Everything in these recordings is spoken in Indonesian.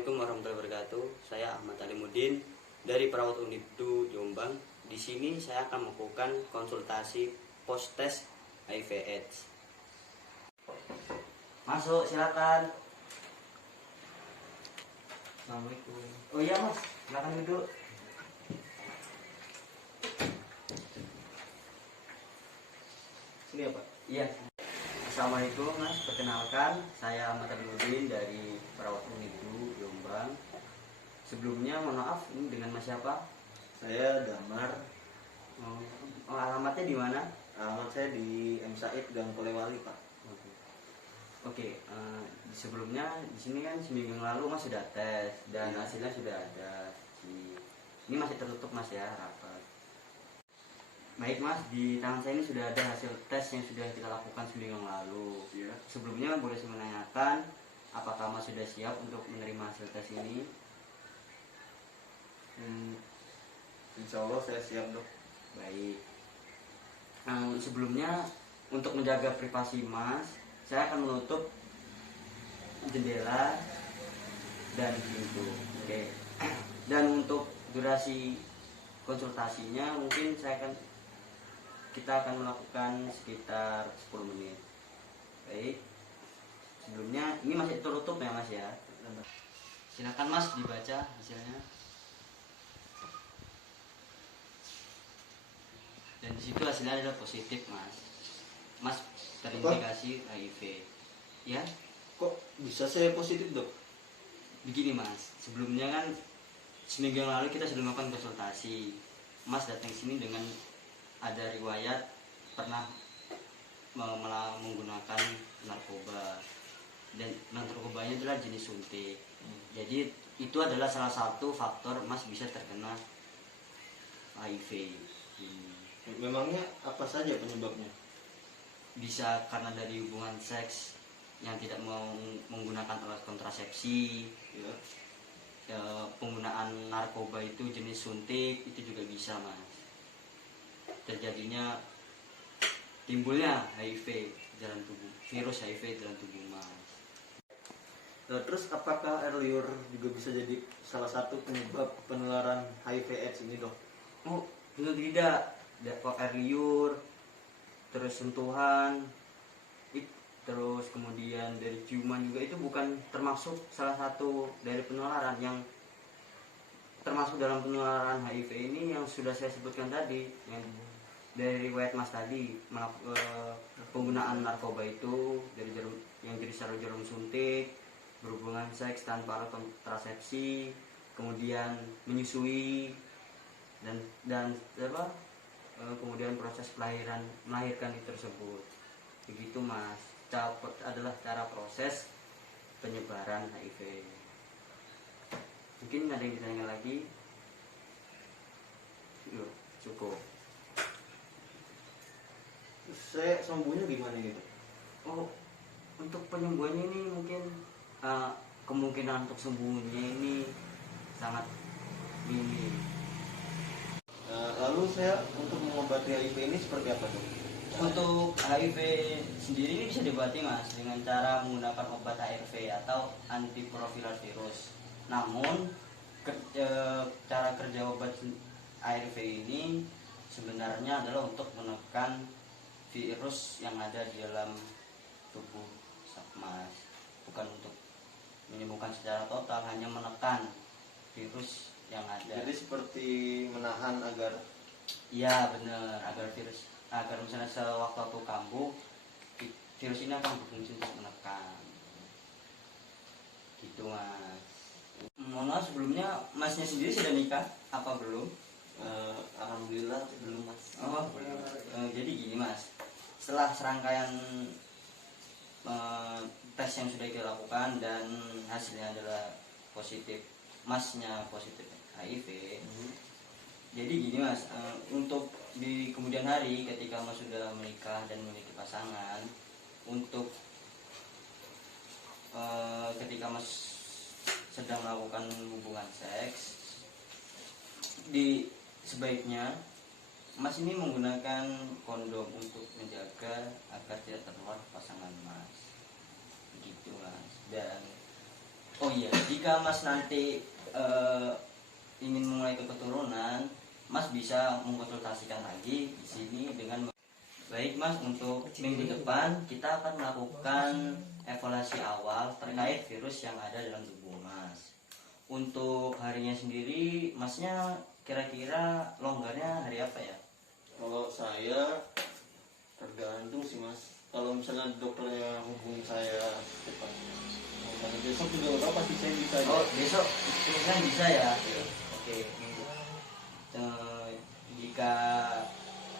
Assalamualaikum warahmatullahi wabarakatuh. Saya Ahmad Alimuddin dari Perawat Unibdu Jombang. Di sini saya akan melakukan konsultasi post test HIV/AIDS. Masuk, silakan. Assalamualaikum. Oh iya mas, silakan duduk. Sini ya Pak? Iya. Assalamualaikum mas, perkenalkan saya Ahmad Alimuddin dari Perawat Unibdu Jombang. Sebelumnya mohon maaf, ini dengan mas siapa? Saya Damar. Alamatnya di mana? Alamat saya di M Said Gang Polewali Pak. Oke, sebelumnya di sini kan seminggu yang lalu mas sudah tes dan hasilnya sudah ada. Ini masih tertutup mas ya, rapat. Baik mas, di tangan saya ini sudah ada hasil tes yang sudah kita lakukan seminggu yang lalu. Ya. Sebelumnya boleh saya menanyakan, apakah mas sudah siap untuk menerima hasil tes ini? Insya Allah saya siap dok. Baik. Sebelumnya untuk menjaga privasi mas, saya akan menutup jendela dan pintu. Oke. Dan untuk durasi konsultasinya mungkin kita akan melakukan sekitar 10 menit. Baik. Sebelumnya ini masih tertutup ya mas ya. Silakan mas dibaca hasilnya. Dan di situ hasilnya adalah positif mas. Mas terindikasi HIV. Ya? Kok bisa saya positif dok? Begini mas, sebelumnya kan seminggu yang lalu kita sudah melakukan konsultasi. Mas datang sini dengan ada riwayat pernah menggunakan narkoba, dan narkobanya adalah jenis suntik. Jadi itu adalah salah satu faktor mas bisa terkena HIV. Memangnya apa saja penyebabnya? Bisa karena dari hubungan seks yang tidak mau menggunakan alat kontrasepsi, penggunaan narkoba itu jenis suntik itu juga bisa mas. Terjadinya timbulnya HIV dalam tubuh, virus HIV dalam tubuh mas. Terus apakah air liur juga bisa jadi salah satu penyebab penularan HIV/AIDS ini dok? Oh tentu tidak. Air liur, terus sentuhan, terus kemudian dari ciuman juga itu bukan termasuk salah satu dari penularan. Yang termasuk dalam penularan HIV ini yang sudah saya sebutkan tadi, yang dari riwayat mas tadi, penggunaan narkoba itu dari yang jadi jarum suntik, berhubungan seks tanpa alat kontrasepsi, kemudian menyusui, dan kemudian proses melahirkan itu tersebut. Begitu mas, adalah cara proses penyebaran HIV. Mungkin ada yang ditanya lagi? Cukup. Saya sembuhnya gimana gitu? Oh, untuk penyembuhannya ini mungkin kemungkinan untuk sembuhnya ini sangat minim. Lalu saya untuk mengobati HIV ini seperti apa dok? Untuk HIV sendiri ini bisa diobati mas dengan cara menggunakan obat ARV atau antiproviral virus. Namun cara kerja obat ARV ini sebenarnya adalah untuk menekan virus yang ada di dalam tubuh mas, bukan untuk menyembuhkan secara total, hanya menekan virus yang ada. Jadi seperti menahan agar, iya benar, agar misalnya sewaktu kambuh virus ini akan berfungsi untuk menekan. Gitu mas. Mohon maaf sebelumnya masnya sendiri sudah nikah apa belum? Alhamdulillah belum mas. Jadi gini mas, setelah serangkaian tes yang sudah kita lakukan dan hasilnya adalah positif, masnya positif HIV. Jadi gini mas, untuk di kemudian hari ketika mas sudah menikah dan memiliki pasangan, untuk ketika mas sedang melakukan hubungan seks, sebaiknya mas ini menggunakan kondom untuk menjaga agar tidak tertular pasangan mas. Gitu mas. Dan oh iya, jika Mas nanti ingin memulai keturunan, Mas bisa mengkonsultasikan lagi di sini dengan baik Mas. Untuk minggu depan kita akan melakukan evaluasi awal terkait virus yang ada dalam tubuh Mas. Untuk harinya sendiri, Masnya kira-kira longgarnya hari apa ya? Kalau saya tergantung sih Mas. Kalau misalnya dokternya hubungin saya cepat, misalnya besok juga nggak apa pasti saya bisa. Oh, besok kan bisa ya? Iya. Oke, minggu. Jika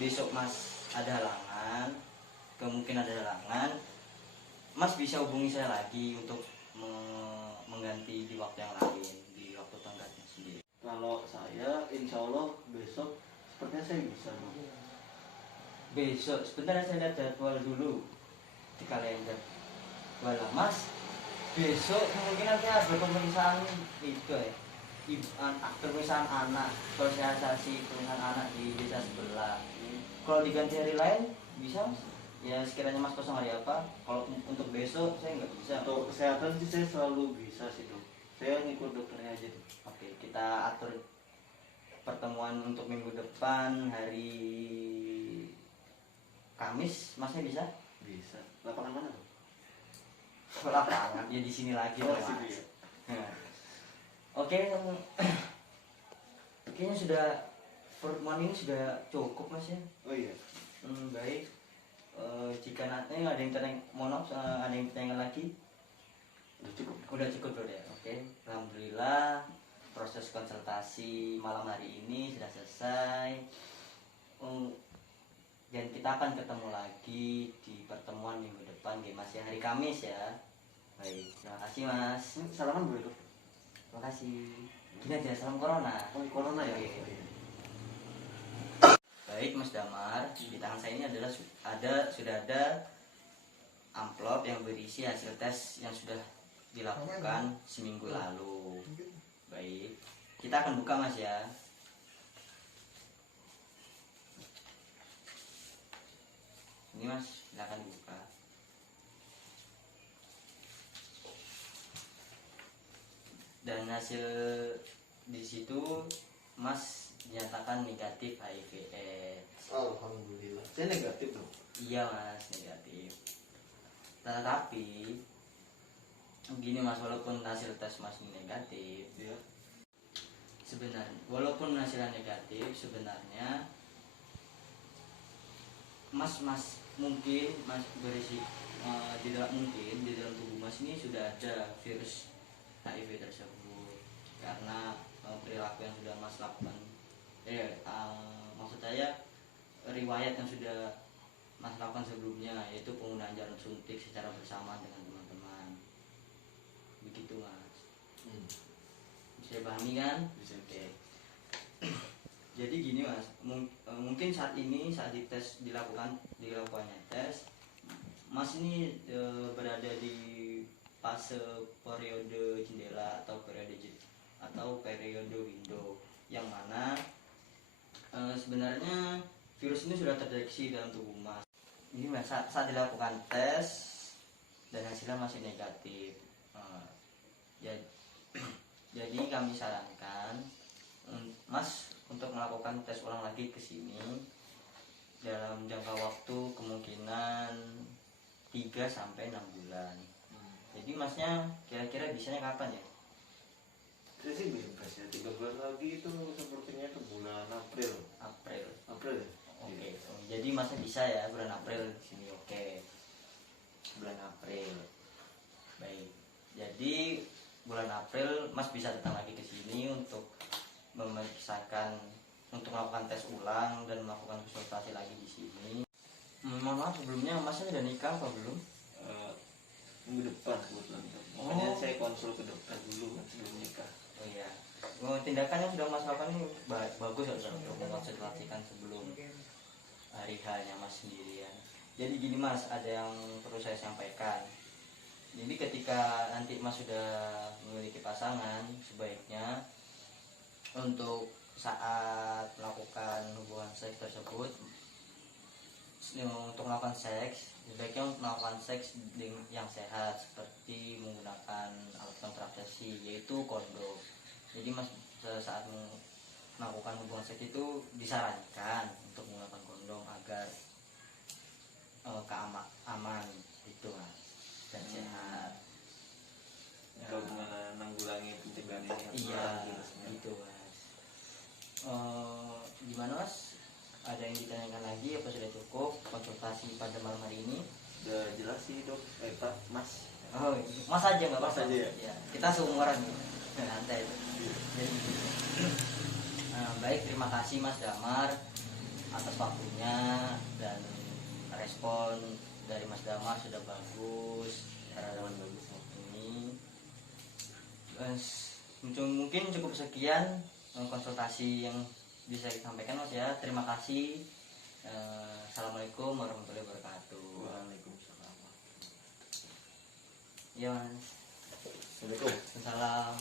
besok Mas ada halangan, kemungkinan ada halangan, Mas bisa hubungi saya lagi untuk mengganti di waktu yang lain, di waktu tenggatnya sendiri. Kalau saya insya Allah besok sepertinya saya bisa. Besok sebentar saya lihat jadwal dulu di kalender. Walah Mas, besok kemungkinan saya ada pemeriksaan itu ya, pemeriksaan anak, sosialisasi pemeriksaan anak di desa sebelah. Kalau diganti hari lain bisa Mas? Ya sekiranya Mas kosong hari apa? Kalau untuk besok saya nggak bisa. Untuk kesehatan sih saya selalu bisa sih dok. Saya ngikut dokternya aja tuh. Oke, kita atur pertemuan untuk minggu depan hari Kamis. Masnya bisa? Bisa. Lapangan mana tuh? Lapangan ya di sini lagi Oh, Mas. sini ya. Nah, oke, kayaknya sudah pertemuan ini sudah cukup Mas ya. Oh iya. Baik. Jika nanti ada yang tanya, mohon maaf, ada yang tanya lagi. Udah cukup. Udah cukup dulu ya. Oke, alhamdulillah proses konsultasi malam hari ini sudah selesai. Dan kita akan ketemu lagi di pertemuan minggu depan ya Mas ya, hari Kamis ya. Baik, terima kasih Mas. Salaman boleh dok? Terima kasih. Gini aja, salam corona. Oh corona ya. Oke. Baik Mas Damar, di tangan saya ini adalah sudah ada amplop yang berisi hasil tes yang sudah dilakukan seminggu lalu. Baik, kita akan buka Mas ya. Ini Mas, silakan buka. Dan hasil di situ Mas dinyatakan negatif HIV/AIDS. Alhamdulillah. Saya negatif dong. Iya Mas, negatif. Tetapi begini Mas, walaupun hasil tes Mas ini negatif, Iya. sebenarnya walaupun hasilnya negatif, sebenarnya Mas mungkin Mas berisi di dalam tubuh Mas ini sudah ada virus HIV tersebut, karena perilaku yang sudah Mas lakukan, maksud saya riwayat yang sudah Mas lakukan sebelumnya, yaitu penggunaan jarum suntik secara bersama dengan teman-teman. Begitu Mas. Bisa pahami kan? Bisa. Oke. Jadi gini Mas, mungkin saat ini saat dilakukannya tes, Mas ini berada di fase periode jendela atau periode window, yang mana sebenarnya virus ini sudah terdeteksi dalam tubuh Mas. Ini Mas, saat dilakukan tes dan hasilnya masih negatif. Jadi kami sarankan Mas untuk melakukan tes ulang lagi ke sini dalam jangka waktu kemungkinan 3 sampai 6 bulan. Jadi Masnya kira-kira bisanya kapan ya? Saya sih bebas ya. 3 bulan lagi itu sepertinya itu bulan April. April. April ya. Oke. Jadi Masnya bisa ya bulan April di sini. Oke. Bulan April. Baik. Jadi bulan April Mas bisa datang lagi ke sini untuk memeriksakan, untuk melakukan tes ulang dan melakukan konsultasi lagi di sini. Mohon maaf sebelumnya Masnya sudah nikah apa belum? Minggu depan kebetulan. Oh. Makanya saya konsul ke dokter dulu kan sebelum nikah. Oh iya. Tindakan yang sudah Mas lakukan ini bagus ya untuk mengkonsultasikan sebelum hari H-nya Mas sendiri ya. Jadi gini Mas, ada yang perlu saya sampaikan. Jadi ketika nanti Mas sudah memiliki pasangan, sebaiknya untuk saat melakukan hubungan seks tersebut untuk melakukan seks, sebaiknya untuk melakukan seks yang sehat seperti menggunakan alat kontrasepsi yaitu kondom. Jadi mas saat melakukan hubungan seks itu disarankan untuk menggunakan kondom agar aman gitu mas dan sehat. Untuk menanggulangi pencegahan ini. Iya, gitu mas. Gimana mas? Ada yang ditanyakan lagi apa sudah cukup konsultasi pada malam hari ini? Udah jelas sih dok, Pak, Mas. Oh, mas aja nggak Mas apa-apa. aja ya? Ya, kita seumuran nih, santai. Jadi, baik, terima kasih Mas Damar atas waktunya dan respon dari Mas Damar sudah bagus. Cara bagus ini. Mungkin cukup sekian konsultasi yang bisa disampaikan mas ya. Terima kasih. Assalamualaikum warahmatullahi wabarakatuh. Waalaikumsalam. Ya mas. Assalamualaikum. Salam.